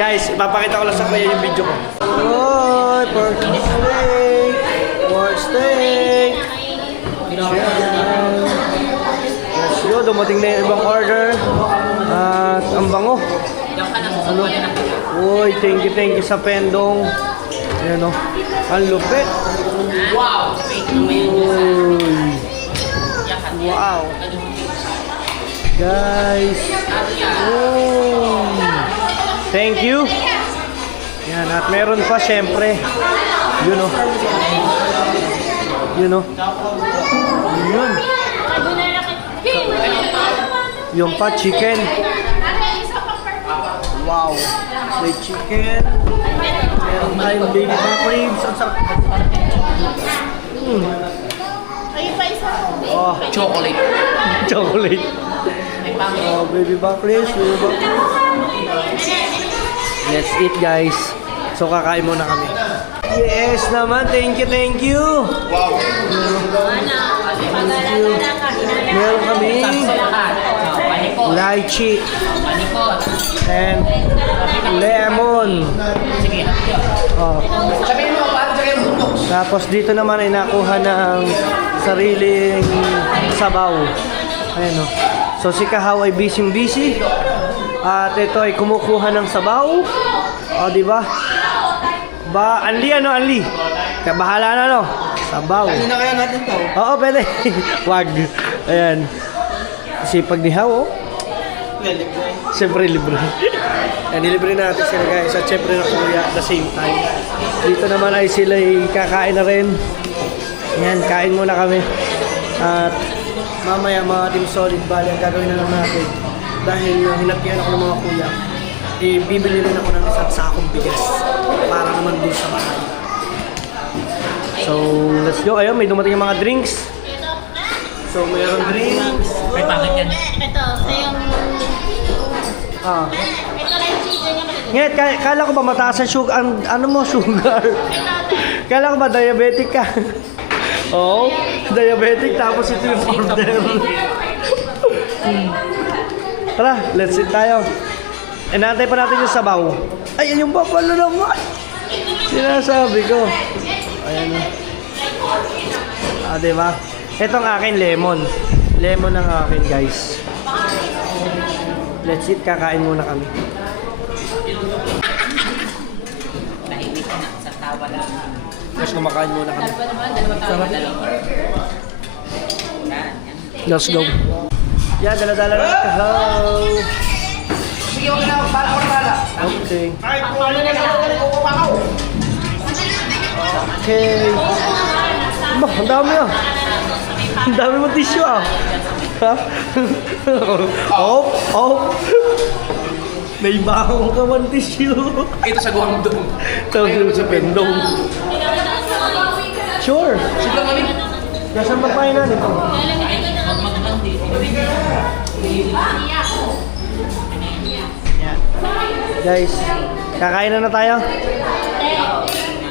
Guys, ipapakita ko lang sa kuya yung video ko. Oy, pork steak. Pork steak. Yes, yun. Dumating na yung ibang order. At ang bango. Ano? Uy, thank you sa pendong. Ayan o. Ang lupit. Wow! Uy. Wow. Guys. Oh. Thank you. Yan, at meron pa syempre. Yun o. Yun. Yung pa chicken. Wow. May chicken. Meron tayong baby back ribs. Ang sarap. Oh, Chocolate. chocolate. Oh, baby back ribs. Let's eat, guys. So, kakain muna kami. Yes naman. Thank you. Wow! Meron kami lychee and lemon. Oh. Sabihin mo, paano sa kayo buntok? Tapos dito naman ay nakuha ng sariling sabaw. Ayan o. So si Kahaw ay busy. At ito ay kumukuha ng sabaw. O, di ba? Anli? Bahala na, no? Sabaw. Ano na kaya natin to? Oo, pwede. Wag. Ayan. Sipag ni Haw, oh. Siyempre libre. Yan, nilibre natin sila, guys. At siyempre na kuya at the same time. Dito naman ay sila kakain na rin. Yan, kain muna kami. At mamaya mga Team Solid Bali, ang gagawin na lang natin dahil hinatian ako ng mga kuya, bibili rin ako ng isang sakong bigas para naman dun sa bahay. So, let's go. Ayun, may dumating yung mga drinks. So, mayroong drinks. May pangit yan. Ito yung... Ah. Ito lang yung cheese niya. Ngayon, kala ko ba mataas ang sugar? Ano mo, sugar? Kala ko ba diabetic ka? Oo, diabetic tapos ito yung order. Tara, let's eat tayo. Inaantay pa natin yung sabaw. Ay, yung papalo naman. Sinasabi ko. Ayan o. Ah, diba? Ito ang akin, lemon. Lemon ang akin, guys. Let's eat, kakain muna kami. Nainig ka na sa tawa lang. Mas kumakain muna kami. Sarap. Yan, yan. Let's go. Yan, dala-dala na ito. Sige, wag na. Para ako na bala. Okay. Ay, paano na lang ako pakaw? Okay. Ba, ang dami ah. Ang dami mong tissue ah. Ha? Oh. May bahong ka man tissue. Ito sa Guangdong. Tawag sa pendong. Sure. Sige lang, mami. Nasaan magpahinan ito? Guys, kakain na tayo.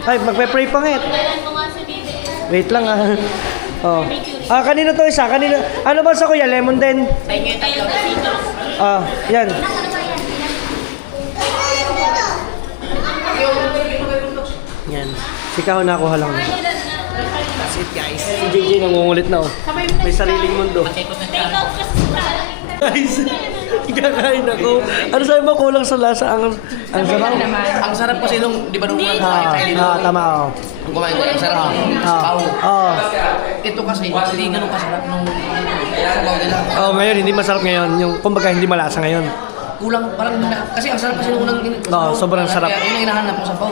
Ay, magpe-pray pa ngit. Wait lang ah. Oh. Ah, kanina to isa. Kanina. Ano ba sa kuya? Lemon din. Sa inyo yung tatlo. Ah, yan. Yan. Sikaw nakuha lang. That's it guys. Si JJ nangungulit na oh. May sariling mundo. Guys, kakain ako. Ano sabi mo kulang sa lasa? Ang sarap. Ang sarap kasi nung, di ba nung unang kumain tayo dito? Tama oh. Nung kumain tayo, ang sarap. Sabaw. Oh. Ito kasi, hindi ganun kasarap nung sabaw nila. Oh, ngayon hindi masarap ngayon. Yung kumbaga hindi malasa ngayon. Kulang, parang, kasi ang sarap kasi nung unang Oo, sobrang sarap. Kaya yun ang hinahanap ko, sabaw.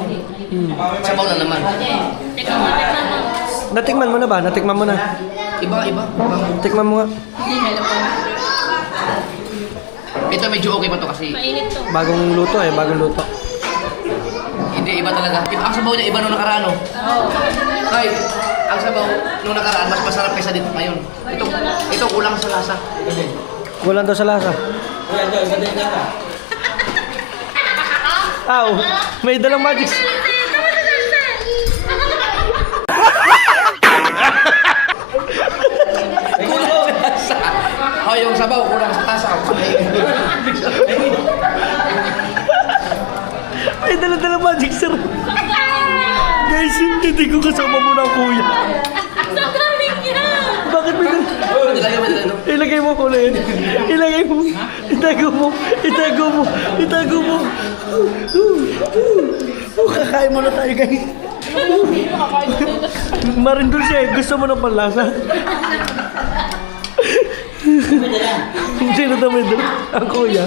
Sabaw na naman. Natikman mo na ba? Natikman mo na. Iba. Tikman mo nga. Ito medyo okay pa to kasi. Mainit to. Bagong luto eh, bagong luto. Hindi, iba talaga. Iba, ang sabaw niya, iba nung nakaraan, oh. Ay, ang sabaw nung nakaraan, mas masarap kaysa dito ngayon. Ito kulang sa lasa. Kulang daw sa lasa. Aw, may dalang magic. Kulang sa lasa. Oh, yung sabaw, kulang sa tasa. May dalang magic sir. Guys, hindi ko kasama mo na kuya. Sa galing niya! Bakit may dalang? Ilagay mo ko ulit. Ilagay mo. Itago mo. Itago mo. Itago mo. Kakain mo na tayo guys. Marindol siya eh. Gusto mo ng panlasa? Sino dami doon? Ang kuya.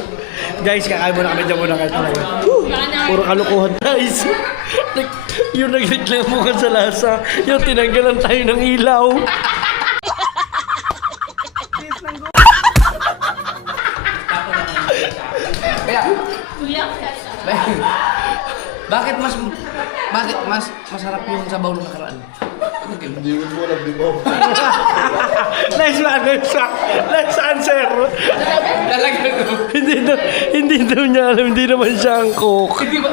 Guys, kakain mo na kami dyan muna kayo talaga. Puro kalukuhan guys. Yung nagreklamo ka sa lasa, yung tinanggalan tayo ng ilaw. Kaya, bakit mas masarap yung sabaw nung nakaraan? Hindi mo alam, di ba? Nice one, nice one. Nice answer. Lalagyan ko. Hindi daw niya alam, hindi naman siya ang cook. Hindi ba?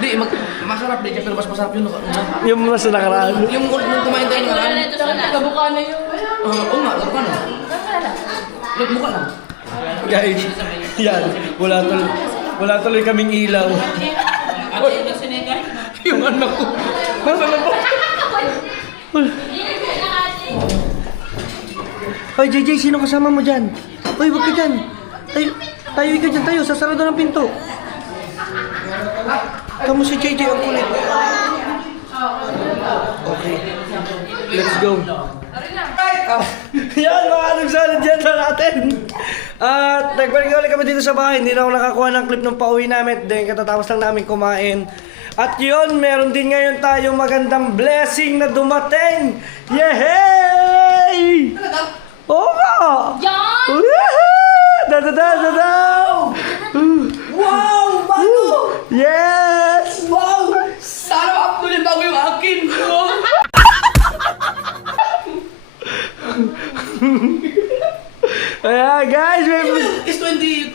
Hindi, masarap din siya, pero mas masarap yung nakaraan. Yung mas nakaraan. Yung nung kumain tayo nakaraan. Nagkabuka na yun. Oo nga, larukan na. Nagbuka na. Guys, yan. Wala tuloy kaming ilaw. Yung anak ko. Hoy, JJ, sino kasama mo dyan? Hoy, wag ka dyan. Tayo ka dyan, tayo. Sasarado ng pinto. Kamu si JJ, ang kulit. Okay. Let's go. Yan, mga anong dyan sa natin. At nagbalik ulit kami dito sa bahay. Hindi na ako nakakuha ng clip ng pauwi namin. Then katatapos lang namin kumain. At yun, meron din ngayon tayong magandang blessing na dumating. Yehey! Oo nga! Yan! Woohoo! Da-da-da-da-da! Wow! Bago! Yes! Wow! Sana uploadin bago yung akin! Ayan, guys! Is 25?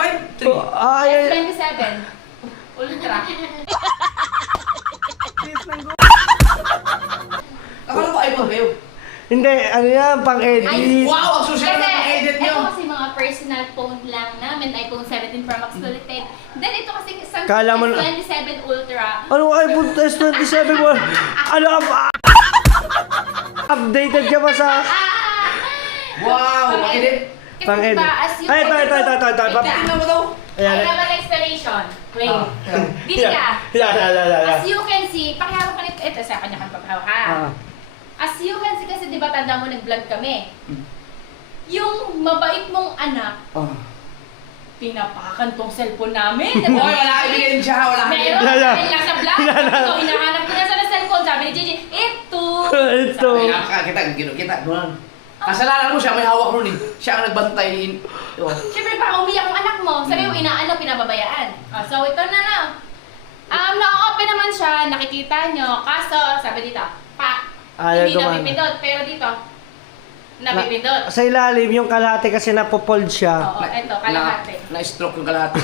Ayan. 27. Ultra. Akala ko iPhone kayo. Hindi, ano yan, pang-edit. Wow! Ang susunod na pang-edit nyo! Ito kasi mga personal phone lang namin, iPhone 17 Pro Max ulitin. Then ito kasi isang Kala mo na- S27 Ultra. Ano iPhone S27 mo? Ano ka updated ka ba sa... Wow! Pang-edit? Kasi Pang-edit. diba, as you Ay, ito. Wait Tingnan mo daw! Ayan. I have an explanation. Wait. Dito ka. Yeah. As you can see, pakihawak ka nito. Ito, sa kanya kang paghawak ha. As you can see kasi, di ba tanda mo nag-vlog kami? Yung mabait mong anak, pinapakan tong cellphone namin. Hoy, wala kang ebidensya! Wala kang Meron, ebidensya! dahil nasa vlog. Ito, hinahanap ko na sa cellphone. Sabi ni Gigi, ito. Ito. Ay, kita, doon. Kasalanan mo siya, may hawak nun eh. Siya ang nagbantay. Siyempre, baka umiyak ang anak mo. Sabi mo, pinababayaan. So, ito na lang. Na-open naman siya, nakikita nyo. Kaso, sabi dito, Ayaw hindi gumana. napipindot. Pero dito, napipindot. Sa ilalim, yung kalahati kasi napopold siya. Oo, ito, kalahati. Na-stroke yung kalahati.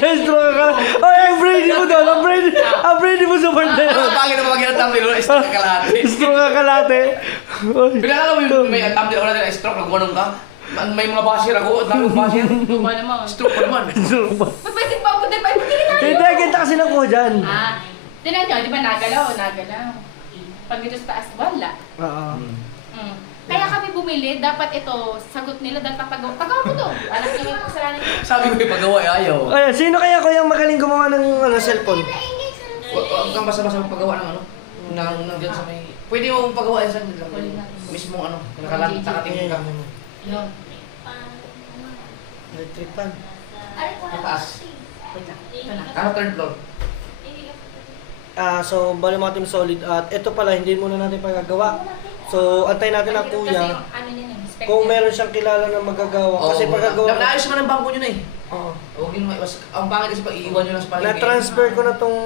Na-stroke ka. Oh, ang brainy mo doon. Ang brainy mo sa part na yun. Ang pangit naman ang thumbnail, na-stroke yung kalahati. Stroke ka kalahati. Oy. Pinakala mo yung may thumbnail wala na stroke, nagwanong ka. May mga basher ako, at mga basher. Tuba naman. Stroke pa naman. Stroke ba? Pwede pa ako, pwede tayo. Hindi, kita kasi na ko dyan. Tinan nyo, di ba nagalaw? Pag dito sa taas, wala. Oo. Kaya kami bumili, dapat ito, sagot nila, dapat pagawa mo to. Anak nyo yung kasalanan nyo. Sabi ko yung paggawa, ayaw. Ayan, sino kaya ko yung magaling gumawa ng cellphone? Huwag kang basta-basta magpagawa ng ano. Nang dyan sa may... Pwede mo pagawa yan sa lang. Mismo ano, nakatingin ka. Yun. Electric fan. Mataas. Wait lang. Ito na. Ano third floor? So, bali mga team solid. At ito pala, hindi muna natin pagagawa. So, antayin natin ang kuya. Ano yun yung spec Kung niya. meron siyang kilala na magagawa. Kasi pagagawa ko. Naayos mo ng bangko nyo na eh. Oo. Huwag yun, ang pangit kasi pag iiwan nyo lang sa palengke. Na-transfer ko na tong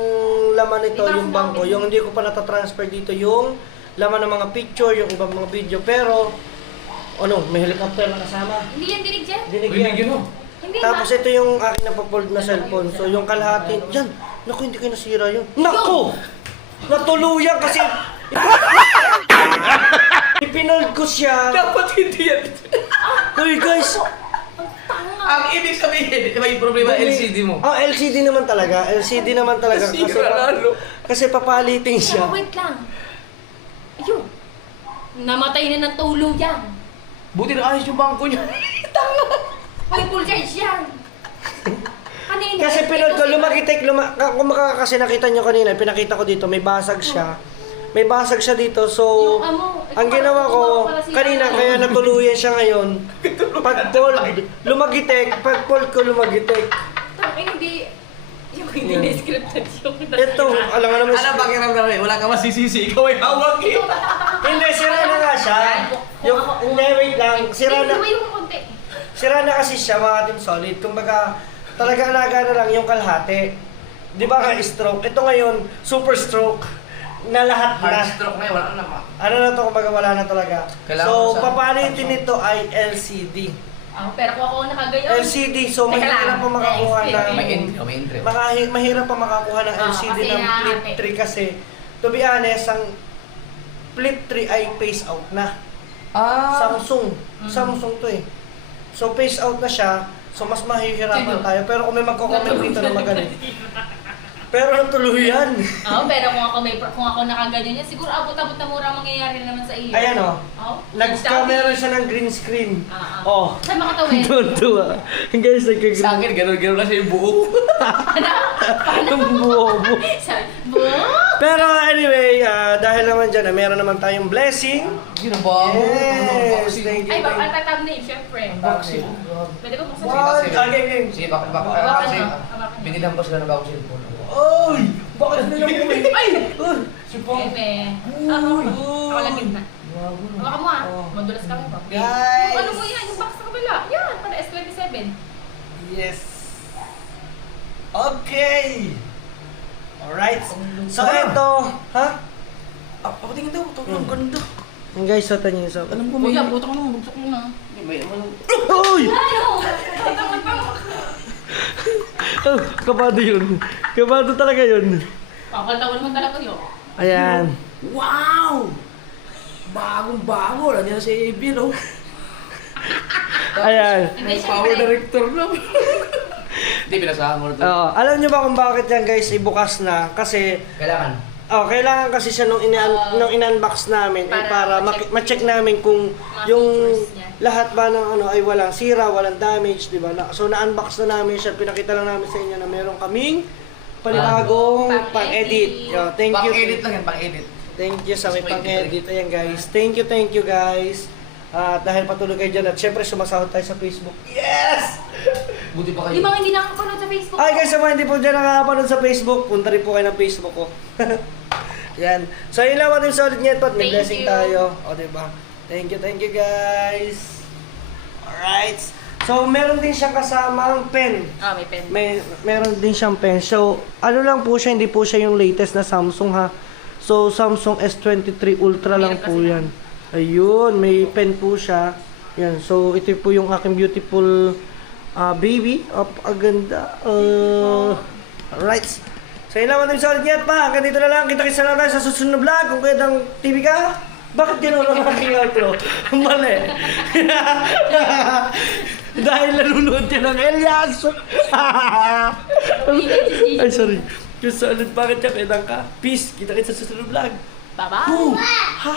laman nito, yung bangko. Yung hindi ko pa natatransfer dito, yung laman ng mga picture, yung ibang mga video. Pero, ano, may helicopter na kasama. Hindi yan dinig dyan? Dinig Uy, yan. bigyan mo. Hindi Tapos ito yung aking napapold na cellphone. So yung kalahati, yan. Naku, hindi kayo nasira yun. Naku! Natuluyan kasi... Ipinold ko siya. Dapat hindi yan. Uy guys! Ang ibig sabihin, may problema LCD mo. LCD naman talaga. LCD naman talaga. Kasi papalitin siya. Wait lang. Ayun. Namatay na ng tulo yan. Buti na ayos yung bangko niya. May full charge yan. Kanina. Kasi pinold ko, lumagitik. Kung kasi nakita nyo kanina, pinakita ko dito, may basag siya. May basag siya dito, so... Yung amo, ito Ang ginawa ko, kanina, kaya natuluyan siya ngayon. Pag fold, lumagitik. Pag fold ko, lumagitik. Hindi. Yung hindi na-scripted yung... Ito, alam mo naman. Ano pakiramdam eh? Wala ka masisisi. Ikaw ay hawak eh. Hindi, sira na nga siya. Hindi, wait lang. Sira na. Yung konti. Sira na kasi siya, mga team solid. Kumbaga, talaga alaga na lang yung kalahati. Di ba nga stroke? Ito ngayon, super stroke. Na lahat na. Hard stroke na yun, wala na naman. Ano na to, kumbaga wala na talaga. Kailangan So, sa- papalitin nito ay LCD. Pero kung ako nakagayon. LCD, so Teka mahirap lang. pa makakuha ng... May entry. May entry. Mahirap pa makakuha ng LCD kasi ng Flip nakakapit. 3 kasi, to be honest, ang Flip 3 ay phase out na. Samsung. Samsung to eh. So, phase out na siya. So, mas mahihirapan tayo. Pero kung may magko-comment dito na magaling. Pero natuluyan. Pero kung ako nakaganyan niya, siguro abot-abot na mura ang mangyayari na naman sa iyo. Ayan o. Nagka-meron siya ng green screen. Oh. Sa mga tawid. Tuwa. Guys, nagka-green. Sa akin, gano'n lang siya yung buo. Ang buo mo. Buo! Pero anyway, dahil naman dyan, meron naman tayong blessing. Yun ba? Yes, thank you. Ay, baka thank you. tatthumbnail, syempre. Unboxing. Pwede ba buksan Wow, mo? game. Sige, bakit? Hawakan Kasi, mo, hawakan mo. binilang ba sila ng bagong cellphone? Oy! Bakit na lang mo? Ay! Si Pong. Eme. Ako lang gitna. Hawakan mo Oh. Madulas kami pa. Guys! Ano mo yan? Yung box sa kabila. kabila. Yan, para S27. Yes. Okay. Alright. So, ito. Ha? Ako tingin daw, ito ang ganda. Yung guys, sa tanyo sa... Alam ko Kuya, buto ka naman. Bugtok mo na. Uy! Oh, kabado yun. Kabado talaga yun. Kakanta ko naman talaga yun. Ayan. Wow! Bagong-bago. Nandiyan si Bill, oh. Ayan. Hindi, Power syempre. director na. Hindi, pinasahan mo na to. Oo. Alam nyo ba kung bakit yan guys ibukas na? Kasi, kailangan kasi siya nung in-unbox namin para ma-check namin kung yung features niya. lahat ba ng ano ay walang sira, walang damage, di ba? So na-unbox na namin siya, pinakita lang namin sa inyo na meron kaming panibagong pang-edit. Yo, thank you. Pang-edit lang yan, pang-edit. Thank you sa may pang-edit. Ayan guys. Thank you guys. At dahil patuloy kayo dyan at syempre sumasahod tayo sa Facebook. Yes! Buti pa kayo. Yung mga hindi nakakapanood sa Facebook. Ay guys, sa mga hindi po dyan nakakapanood sa Facebook, punta rin po kayo ng Facebook ko. Yan. So yun lang natin sa ulit niya at may Thank blessing you. tayo. O diba? Thank you guys. Alright. So meron din siyang kasamang pen. Ah, may pen. Meron din siyang pen. So ano lang po siya, hindi po siya yung latest na Samsung ha. So Samsung S23 Ultra lang Meron po kasi yan. Ayun, may pen po siya. Yan. So ito po yung aking beautiful baby. Aganda. Alright. So yun lang natin sa ulit niya pa. Hanggang dito na lang. Kita-kita lang tayo sa susunod na vlog. Kung kaya ng TV ka, bakit gano'n ang aking outro? Mali. Dahil nanonood ka ng Elias. Ay, sorry. Yung sa ulit, bakit ka? Peace. Kita-kita sa susunod vlog. Bye-bye! Ha?